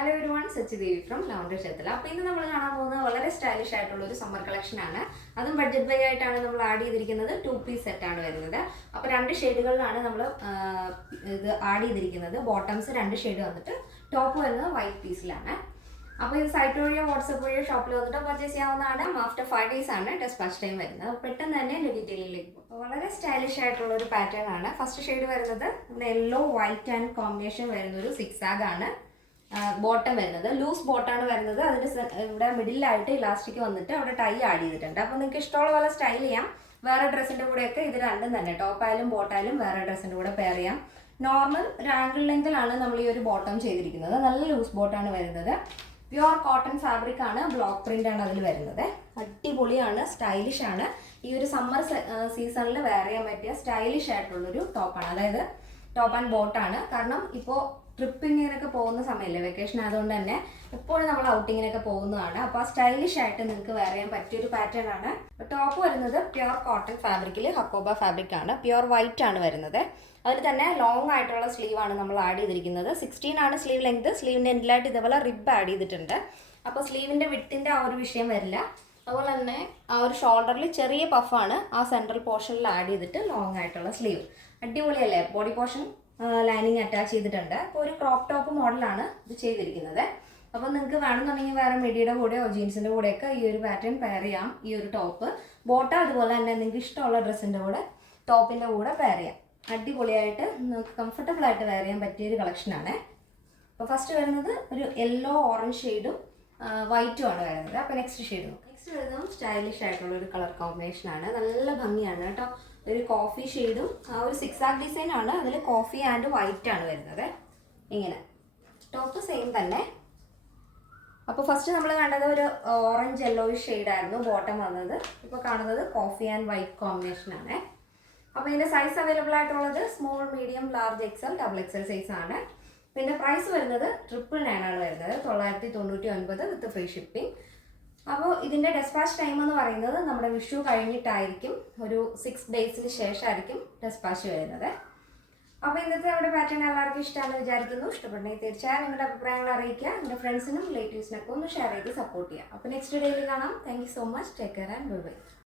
Hello everyone, സച്ചിദേവി from lavender ക്ഷേത്ര. അപ്പോൾ ഇന്ന് നമ്മൾ കാണാൻ പോകുന്നത് വളരെ സ്റ്റൈലിഷ് ആയിട്ടുള്ള ഒരു സമ്മർ കളക്ഷൻ ആണ്. അതും ബഡ്ജറ്റ് ബൈ ആയിട്ടാണ് നമ്മൾ ആഡ് ചെയ്തിരിക്കുന്നത്. 2-piece സെറ്റാണ് വരുന്നത്. അപ്പോൾ 2 ഷെയ്ഡുകളിലാണ് നമ്മൾ ഇത് ആഡ് ചെയ്തിരിക്കുന്നത്. ബോട്ടംസ് 2 ഷെയ്ഡ് വന്നിട്ട് ടോപ്പ് വരുന്നത് വൈറ്റ് പീസിലാണ്. അപ്പോൾ ഇത് സൈറ്റ് വഴിയോ വാട്സപ്പ് വഴിയോ ഷോപ്പിൽ വന്നിട്ട് പർച്ചേസ് ചെയ്യാവുന്നതാണ്. ആഫ്റ്റർ 5 days ആണ് ഡെസ്പാച്ച് ടൈം വരുന്നത്. അപ്പോൾ പെട്ടെന്ന് തന്നെ ഡീറ്റെയിലിലേക്ക് പോകും. വളരെ സ്റ്റൈലിഷ് ആയിട്ടുള്ള ഒരു പാറ്റേൺ ആണ്. ഫസ്റ്റ് ഷെയ്ഡ് വരുന്നത് യെല്ലോ വൈറ്റ് ആൻഡ് കോമ്പിനേഷൻ വരുന്ന ഒരു സിക്സാഗ് ആണ്. ബോട്ടം വരുന്നത് ലൂസ് ബോട്ടാണ് വരുന്നത്. അതിന് ഇവിടെ മിഡിലായിട്ട് ഇലാസ്റ്റിക് വന്നിട്ട് അവിടെ ടൈ ആഡ് ചെയ്തിട്ടുണ്ട്. അപ്പോൾ നിങ്ങൾക്ക് ഇഷ്ടമുള്ള പോലെ സ്റ്റൈൽ ചെയ്യാം. വേറെ ഡ്രസ്സിൻ്റെ കൂടെയൊക്കെ ഇത് രണ്ടും തന്നെ ടോപ്പായാലും ബോട്ടായാലും വേറെ ഡ്രസ്സിൻ്റെ കൂടെ പെയർ ചെയ്യാം. നോർമൽ ഒരു ആംഗിൾ ലെങ്തിലാണ് നമ്മൾ ഈ ഒരു ബോട്ടം ചെയ്തിരിക്കുന്നത്. നല്ല ലൂസ് ബോട്ടാണ് വരുന്നത്. പ്യുവർ കോട്ടൺ ഫാബ്രിക് ആണ്. ബ്ലോക്ക് പ്രിന്റ് ആണ് അതിൽ വരുന്നത്. അടിപൊളിയാണ്, സ്റ്റൈലിഷ് ആണ്. ഈ ഒരു സമ്മർ സീസണിൽ വെയർ ചെയ്യാൻ പറ്റിയ സ്റ്റൈലിഷ് ആയിട്ടുള്ളൊരു ടോപ്പാണ്. അതായത് ടോപ്പ് ആൻഡ് ബോട്ടാണ്. കാരണം ഇപ്പോൾ ട്രിപ്പിങ്ങിനൊക്കെ പോകുന്ന സമയമല്ലേ, വെക്കേഷൻ ആയതുകൊണ്ട് തന്നെ എപ്പോഴും നമ്മൾ ഔട്ടിങ്ങിനൊക്കെ പോകുന്നതാണ്. അപ്പോൾ സ്റ്റൈലിഷ് ആയിട്ട് നിങ്ങൾക്ക് വെയർ ചെയ്യാൻ പറ്റിയൊരു പാറ്റേൺ ആണ്. ടോപ്പ് വരുന്നത് പ്യുവർ കോട്ടൺ ഫാബ്രിക്കിൽ ഹക്കോബ ഫാബ്രിക് ആണ്. പ്യുവർ വൈറ്റ് ആണ് വരുന്നത്. അതിൽ തന്നെ ലോങ് ആയിട്ടുള്ള സ്ലീവ് ആണ് നമ്മൾ ആഡ് ചെയ്തിരിക്കുന്നത്. 16 ആണ് സ്ലീവ് ലെങ്ത്. സ്ലീവിൻ്റെ എൻഡിലായിട്ട് ഇതേപോലെ റിബ് ആഡ് ചെയ്തിട്ടുണ്ട്. അപ്പോൾ സ്ലീവിൻ്റെ വിട്ടിൻ്റെ ആ ഒരു വിഷയം വരില്ല. അതുപോലെ തന്നെ ആ ഒരു ഷോൾഡറിൽ ചെറിയ പഫാണ് ആ സെൻട്രൽ പോർഷനിൽ ആഡ് ചെയ്തിട്ട് ലോങ് ആയിട്ടുള്ള സ്ലീവ്. അടിപൊളിയല്ലേ? ബോഡി പോർഷൻ ലൈനിങ് അറ്റാച്ച് ചെയ്തിട്ടുണ്ട്. അപ്പോൾ ഒരു ക്രോപ്പ് ടോപ്പ് മോഡലാണ് ഇത് ചെയ്തിരിക്കുന്നത്. അപ്പോൾ നിങ്ങൾക്ക് വേണമെന്നുണ്ടെങ്കിൽ വേറെ മിഡിയുടെ കൂടെയോ ജീൻസിൻ്റെ കൂടെയൊക്കെ ഈ ഒരു പാറ്റേൺ പെയർ ചെയ്യാം. ഈ ഒരു ടോപ്പ് ബോട്ടം അതുപോലെ തന്നെ നിങ്ങൾക്ക് ഇഷ്ടമുള്ള ഡ്രസ്സിൻ്റെ കൂടെ ടോപ്പിൻ്റെ കൂടെ പെയർ ചെയ്യാം. അടിപൊളിയായിട്ട് നിങ്ങൾക്ക് കംഫർട്ടബിൾ ആയിട്ട് വെയർ ചെയ്യാൻ പറ്റിയൊരു കളക്ഷനാണ്. അപ്പോൾ ഫസ്റ്റ് വരുന്നത് ഒരു യെല്ലോ ഓറഞ്ച് ഷെയ്ഡും വൈറ്റും ആണ് വരുന്നത്. അപ്പോൾ നെക്സ്റ്റ് വരുന്നത് സ്റ്റൈലിഷ് ആയിട്ടുള്ള ഒരു കളർ കോമ്പിനേഷനാണ്. നല്ല ഭംഗിയാണ് കേട്ടോ. ഒരു കോഫി ഷെയ്ഡും ആ ഒരു സിക്സാഗ് ഡിസൈൻ ആണ്. അതിൽ കോഫി ആൻഡ് വൈറ്റ് ആണ് വരുന്നത്. ഇങ്ങനെ ടോപ്പ് സെയിം തന്നെ. അപ്പോൾ ഫസ്റ്റ് നമ്മൾ കണ്ടത് ഒരു ഓറഞ്ച് യെല്ലോയിഷ് ഷെയ്ഡായിരുന്നു ബോട്ടം വന്നത്. ഇപ്പോൾ കാണുന്നത് കോഫി ആൻഡ് വൈറ്റ് കോമ്പിനേഷൻ ആണ്. അപ്പോൾ ഇതിൻ്റെ സൈസ് അവൈലബിൾ ആയിട്ടുള്ളത് small, medium, large, XL, double XL size ആണ്. പിന്നെ പ്രൈസ് വരുന്നത് 999 ആണ് വരുന്നത്. 999 വിത്ത് ഫ്രീ ഷിപ്പിംഗ്. അപ്പോൾ ഇതിൻ്റെ ഡെസ്പാച്ച് ടൈം എന്ന് പറയുന്നത് നമ്മുടെ വിഷു കഴിഞ്ഞിട്ടായിരിക്കും. ഒരു 6 days ശേഷമായിരിക്കും ഡെസ്പാച്ച് വരുന്നത്. അപ്പോൾ ഇന്നത്തെ നമ്മുടെ പാറ്റേൺ എല്ലാവർക്കും ഇഷ്ടമാണെന്ന് വിചാരിക്കുന്നു. ഇഷ്ടപ്പെട്ടെങ്കിൽ തീർച്ചയായും നിങ്ങളുടെ അഭിപ്രായങ്ങൾ അറിയിക്കുക. നിങ്ങളുടെ ഫ്രണ്ട്സിനും റിലേറ്റീവ്സിനൊക്കെ ഒന്ന് ഷെയർ ചെയ്ത് സപ്പോർട്ട് ചെയ്യുക. അപ്പോൾ നെക്സ്റ്റ് ഡേയിൽ കാണാം. Thank you so much. Take care and bye bye.